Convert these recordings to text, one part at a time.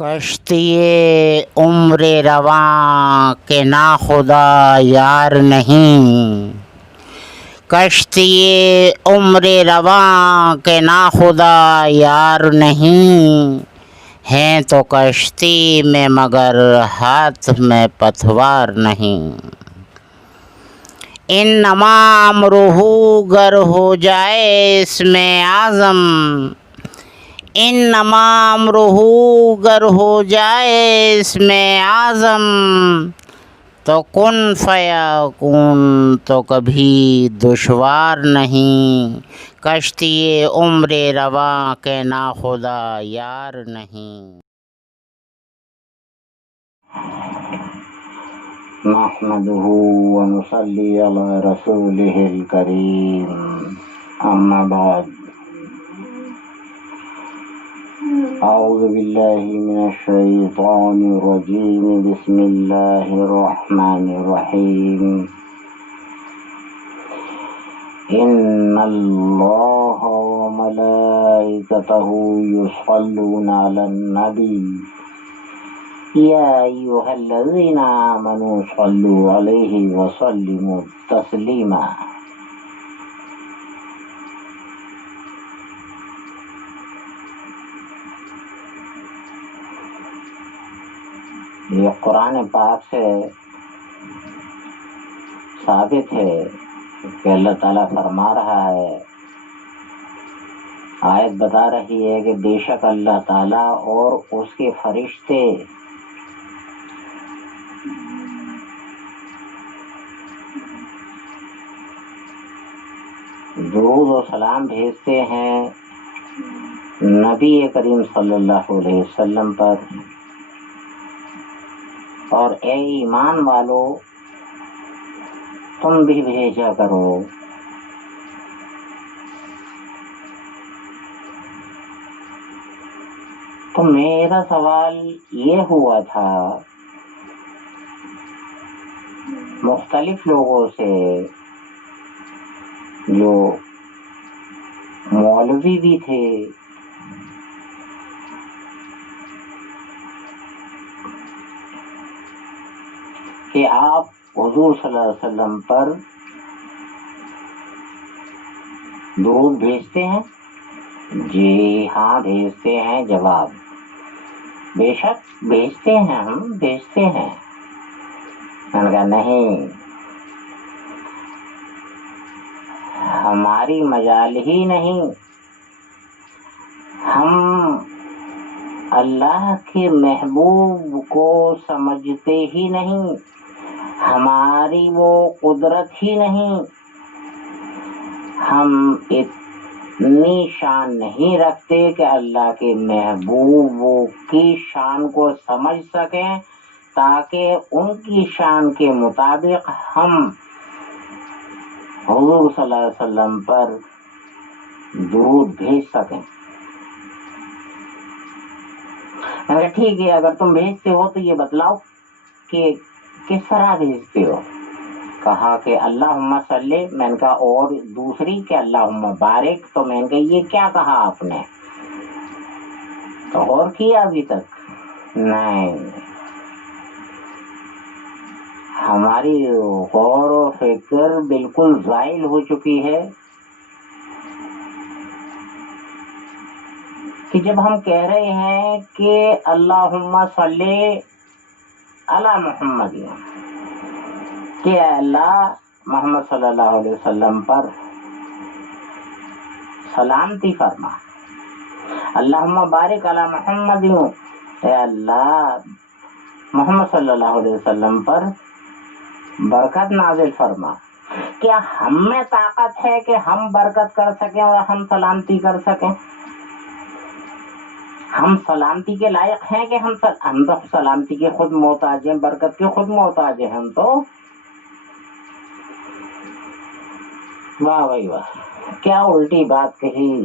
کشتی عمر رواں کے ناخدا یار نہیں، کشتی عمر رواں کے ناخدا یار نہیں، ہیں تو کشتی میں مگر ہاتھ میں پتوار نہیں۔ انما امرہ گر ہو جائے اس میں اعظم، انما امرہ گر ہو جائے اس میں اعظم، تو کن فیکون تو کبھی دشوار نہیں، کشتی عمر رواں کے ناخدا یار نہیں۔ نحمدہ ونصلی علی رسولہ الکریم، اما بعد، اعوذ باللہ من الشیطان الرجیم، بسم اللہ الرحمن الرحیم۔ ان اللہ وملائکتہ یصلون علی النبی یا ایھا الذین آمنوا صلوا علیہ وسلموا تسلیما۔ یہ قرآن پاک سے ثابت ہے کہ اللہ تعالیٰ فرما رہا ہے، آیت بتا رہی ہے کہ بے شک اللہ تعالیٰ اور اس کے فرشتے درود و سلام بھیجتے ہیں نبی کریم صلی اللہ علیہ وسلم پر، اور اے ایمان والو تم بھی بھیجا کرو۔ تو میرا سوال یہ ہوا تھا مختلف لوگوں سے، جو مولوی بھی تھے، کہ آپ حضور صلی اللہ علیہ وسلم پر درود بھیجتے ہیں؟ جی ہاں بھیجتے ہیں۔ جواب: بے شک بھیجتے ہیں، ہم بھیجتے ہیں۔ میں نے کہا نہیں، ہماری مجال ہی نہیں، ہم اللہ کے محبوب کو سمجھتے ہی نہیں، ہماری وہ قدرت ہی نہیں، ہم اتنی شان نہیں رکھتے کہ اللہ کے محبوب کی شان کو سمجھ سکیں تاکہ ان کی شان کے مطابق ہم حضور صلی اللہ علیہ وسلم پر درود بھیج سکیں۔ میں نے کہا ٹھیک ہے، اگر تم بھیجتے ہو تو یہ بتلاؤ کہ کس طرح بھیجتے ہو؟ کہا کہ اللہم صلی، میں نے کہا اور دوسری کہ اللہم بارک، تو میں نے کہا یہ کیا کہا آپ نے؟ تو غور کیا ابھی تک؟ نہیں، ہماری غور و فکر بالکل زائل ہو چکی ہے کہ جب ہم کہہ رہے ہیں کہ اللہم صلی علی محمد، کہ اللہ محمد صلی اللہ علیہ وسلم پر سلامتی فرما، اللہم بارک علی محمد، اے اللہ محمد صلی اللہ علیہ وسلم پر برکت نازل فرما۔ کیا ہم میں طاقت ہے کہ ہم برکت کر سکیں اور ہم سلامتی کر سکیں؟ ہم سلامتی کے لائق ہیں کہ ہم تو سلامتی کے خود محتاج ہیں، برکت کے خود محتاج ہیں ہم تو۔ واہ بھائی واہ، کیا الٹی بات کہی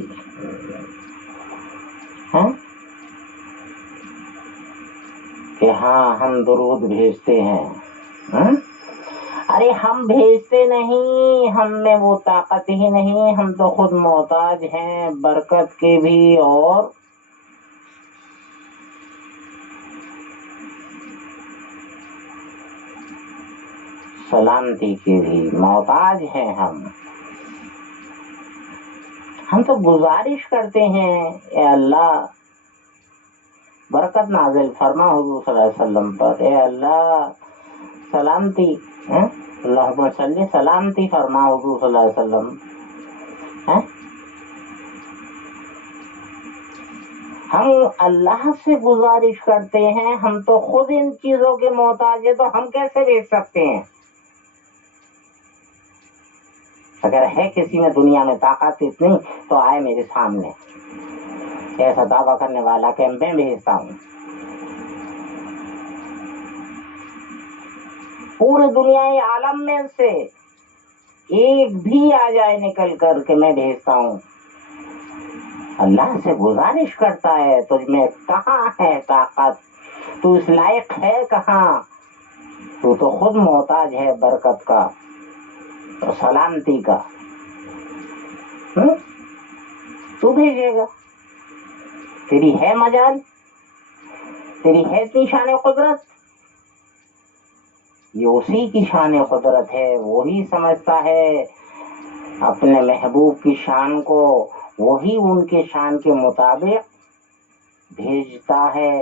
کہ ہاں ہم درود بھیجتے ہیں۔ ارے ہم بھیجتے نہیں، ہم میں وہ طاقت ہی نہیں، ہم تو خود محتاج ہیں برکت کے بھی اور سلامتی کی بھی محتاج ہیں ہم تو گزارش کرتے ہیں اے اللہ برکت نازل فرما حضور صلی اللہ علیہ وسلم پر، اے اللہ سلامتی، اللہم صلی سلامتی فرما حضور صلی اللہ علیہ وسلم. ہم اللہ سے گزارش کرتے ہیں، ہم تو خود ان چیزوں کے محتاج ہیں، تو ہم کیسے بھیج سکتے ہیں؟ اگر ہے کسی میں دنیا میں طاقت اتنی تو آئے میرے سامنے، ایسا دعویٰ کرنے والا کہ میں بھیجتا ہوں. پورے دنیائی عالم میں سے ایک بھی آ جائے نکل کر کہ میں بھیجتا ہوں. اللہ سے گزارش کرتا ہے تجھ میں کہاں ہے طاقت، تو اس لائق ہے کہاں، تو خود محتاج ہے برکت کا اور سلامتی کا. تو بھیجے گا، تیری ہے مجال، تیری ہے اتنی شان قدرت. یہ اسی کی شان قدرت ہے، وہی سمجھتا ہے اپنے محبوب کی شان کو، وہی ان کے شان کے مطابق بھیجتا ہے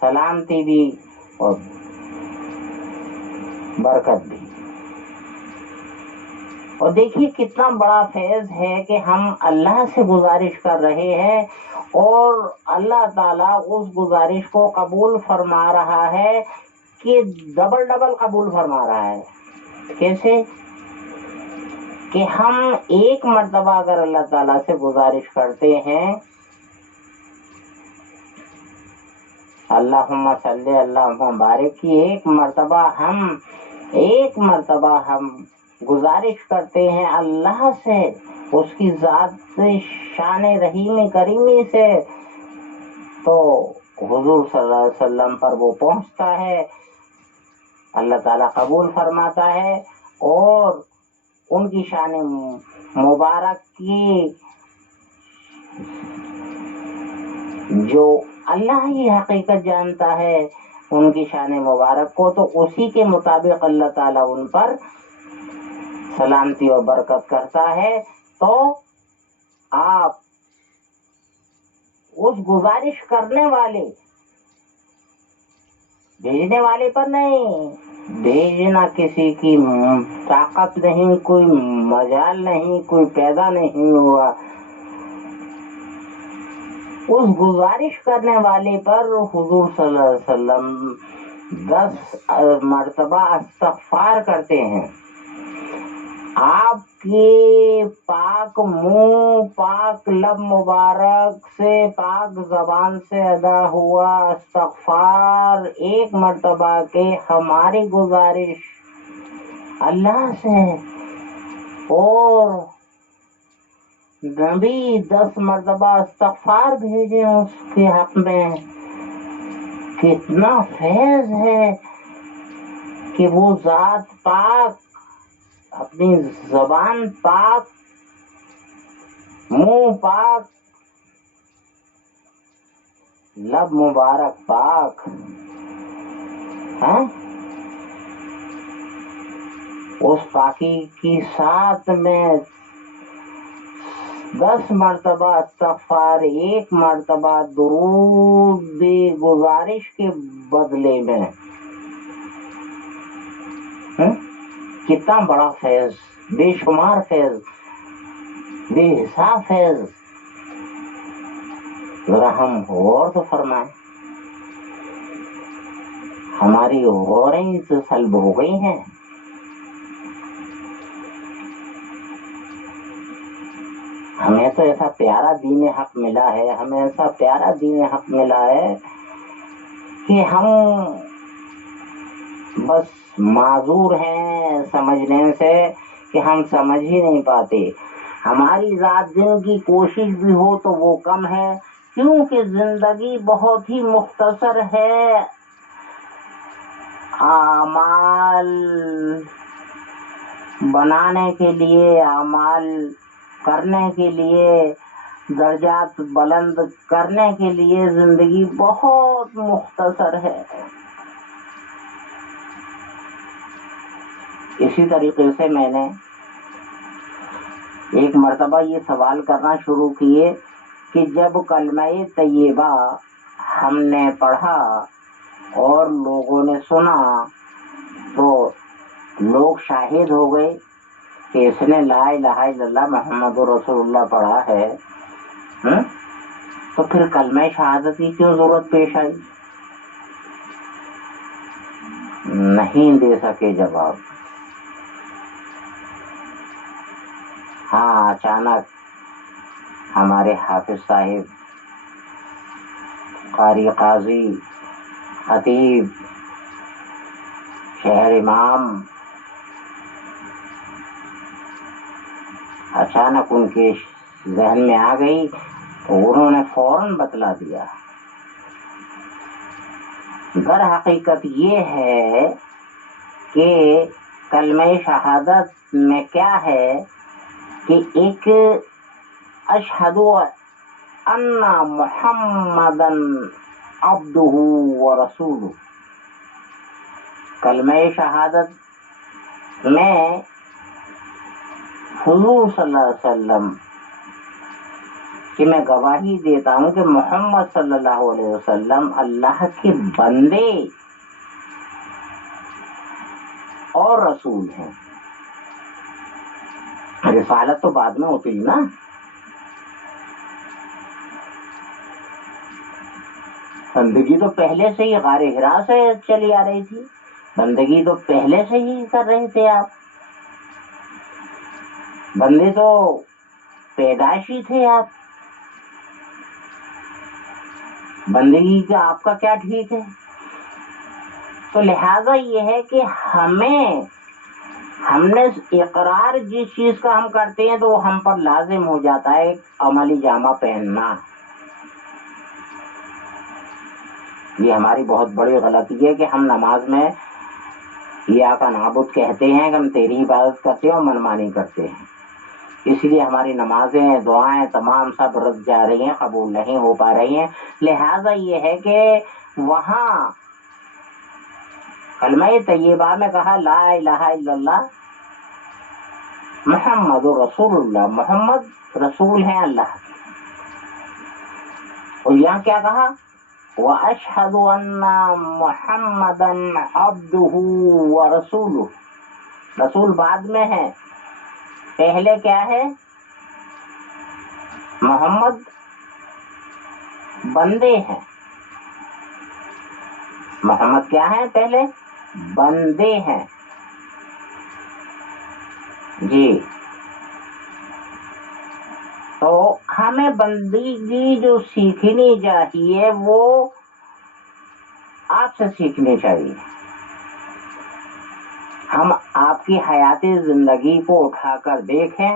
سلامتی بھی اور برکت بھی. اور دیکھیے کتنا بڑا فیض ہے کہ ہم اللہ سے گزارش کر رہے ہیں اور اللہ تعالیٰ اس گزارش کو قبول فرما رہا ہے کہ ڈبل ڈبل قبول فرما رہا ہے. کیسے کہ ہم ایک مرتبہ اگر اللہ تعالیٰ سے گزارش کرتے ہیں، اللہم صلی اللہم بارک کی ایک مرتبہ ہم گزارش کرتے ہیں اللہ سے، اس کی ذات شان رحیم کریمی سے، تو حضور صلی اللہ علیہ وسلم پر وہ پہنچتا ہے، اللہ تعالیٰ قبول فرماتا ہے اور ان کی شان مبارک کی جو اللہ ہی حقیقت جانتا ہے ان کی شان مبارک کو، تو اسی کے مطابق اللہ تعالیٰ ان پر سلامتی اور برکت کرتا ہے. تو آپ اس گزارش کرنے والے بھیجنے والے پر نہیں، بھیجنا کسی کی طاقت نہیں، کوئی مجال نہیں، کوئی پیدا نہیں ہوا، اس گزارش کرنے والے پر حضور صلی اللہ علیہ وسلم 10 مرتبہ استغفار کرتے ہیں. آپ کے پاک منہ، پاک لب مبارک سے، پاک زبان سے ادا ہوا استغفار ایک مرتبہ کے ہماری گزارش اللہ سے، اور نبی 10 مرتبہ استغفار بھیجے اس کے حق میں. کتنا فیض ہے کہ وہ ذات پاک، اپنی زبان پاک، منہ پاک، لب مبارک پاک، اس پاکی کی ساتھ میں 10 مرتبہ استغفار، ایک مرتبہ درود گزارش کے بدلے میں. کتنا بڑا فیض، بے شمار فیض، بے حساب فیض. ذرا ہم غور تو فرمائیں، ہماری غوریں تو سلب ہو گئی ہیں. ہمیں تو ایسا پیارا دین حق ملا ہے، ہمیں ایسا پیارا دین حق ملا ہے کہ ہم بس معذور ہیں سمجھنے سے کہ ہم سمجھ ہی نہیں پاتے. ہماری رات دن کی کوشش بھی ہو تو وہ کم ہے، کیونکہ زندگی بہت ہی مختصر ہے. اعمال بنانے کے لیے، اعمال کرنے کے لیے، درجات بلند کرنے کے لیے زندگی بہت مختصر ہے. اسی طریقے سے میں نے ایک مرتبہ یہ سوال کرنا شروع کیے کہ جب کلمہ طیبہ ہم نے پڑھا اور لوگوں نے سنا تو لوگ شاہد ہو گئے کہ اس نے لا الہ الا اللہ محمد رسول اللہ پڑھا ہے، تو پھر کلمہ شہادت کی کیوں ضرورت پیش آئی؟ نہیں دے سکے جواب۔ ہاں، اچانک ہمارے حافظ صاحب، قاری قاضی، خطیب، شہر امام، اچانک ان کے ذہن میں آ گئی تو انہوں نے فوراً بتلا دیا۔ در حقیقت یہ ہے کہ کلمہ شہادت میں کیا ہے کہ ایک اشہد ان محمدن عبدہ ورسولہ، کلمہ شہادت میں حضور صلی اللہ علیہ وسلم کہ میں گواہی دیتا ہوں کہ محمد صلی اللہ علیہ وسلم اللہ کے بندے اور رسول ہیں۔ رسالت تو بعد میں ہوتی نا، بندگی تو پہلے سے ہی غار حرا سے چلی آ رہی تھی، بندگی تو پہلے سے ہی کر رہے تھے آپ، بندے تو پیدائشی تھے آپ، بندگی کا آپ کا کیا ٹھیک ہے؟ تو لہذا یہ ہے کہ ہم نے اقرار جس چیز کا ہم کرتے ہیں تو وہ ہم پر لازم ہو جاتا ہے ایک عملی جامہ پہننا۔ یہ ہماری بہت بڑی غلطی ہے کہ ہم نماز میں یا کا نعبد کہتے ہیں کہ ہم تیری عبادت کرتے ہیں اور منمانی کرتے ہیں، اس لیے ہماری نمازیں، دعائیں تمام سب رد جا رہی ہیں، قبول نہیں ہو پا رہی ہیں۔ لہذا یہ ہے کہ وہاں کلمہ طیبہ میں کہا لا الہ الا اللہ محمد رسول اللہ، محمد رسول ہیں اللہ کے، اور یہاں کیا کہا وَأَشْهَدُ أَنَّ مُحَمَّدًا عَبْدُهُ وَرَسُولُهُ، رسول بعد میں ہے، پہلے کیا ہے؟ محمد بندے ہیں، محمد کیا ہیں؟ پہلے بندے ہیں جی۔ تو ہمیں بندگی جو سیکھنی چاہیے وہ آپ سے سیکھنی چاہیے۔ ہم آپ کی حیاتی زندگی کو اٹھا کر دیکھیں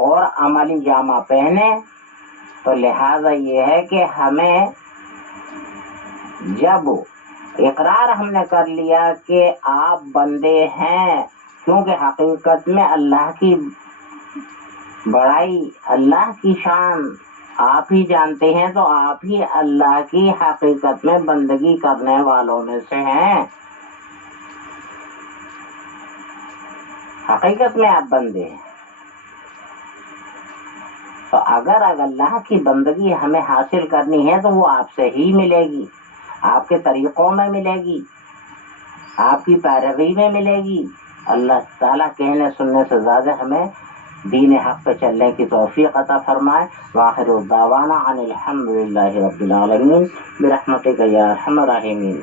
اور عملی جامہ پہنیں، تو لہذا یہ ہے کہ ہمیں جب اقرار ہم نے کر لیا کہ آپ بندے ہیں، کیونکہ حقیقت میں اللہ کی بڑائی، اللہ کی شان آپ ہی جانتے ہیں، تو آپ ہی اللہ کی حقیقت میں بندگی کرنے والوں میں سے ہیں، حقیقت میں آپ بندے ہیں۔ تو اگر اللہ کی بندگی ہمیں حاصل کرنی ہے تو وہ آپ سے ہی ملے گی، آپ کے طریقوں میں ملے گی، آپ کی پیروی میں ملے گی۔ اللہ تعالیٰ کہنے سننے سے زیادہ ہمیں دین حق پہ چلنے کی توفیق عطا فرمائے۔ وآخر الدعوانا ان الحمد للہ رب العالمین برحمتک یا ارحم الراحمین۔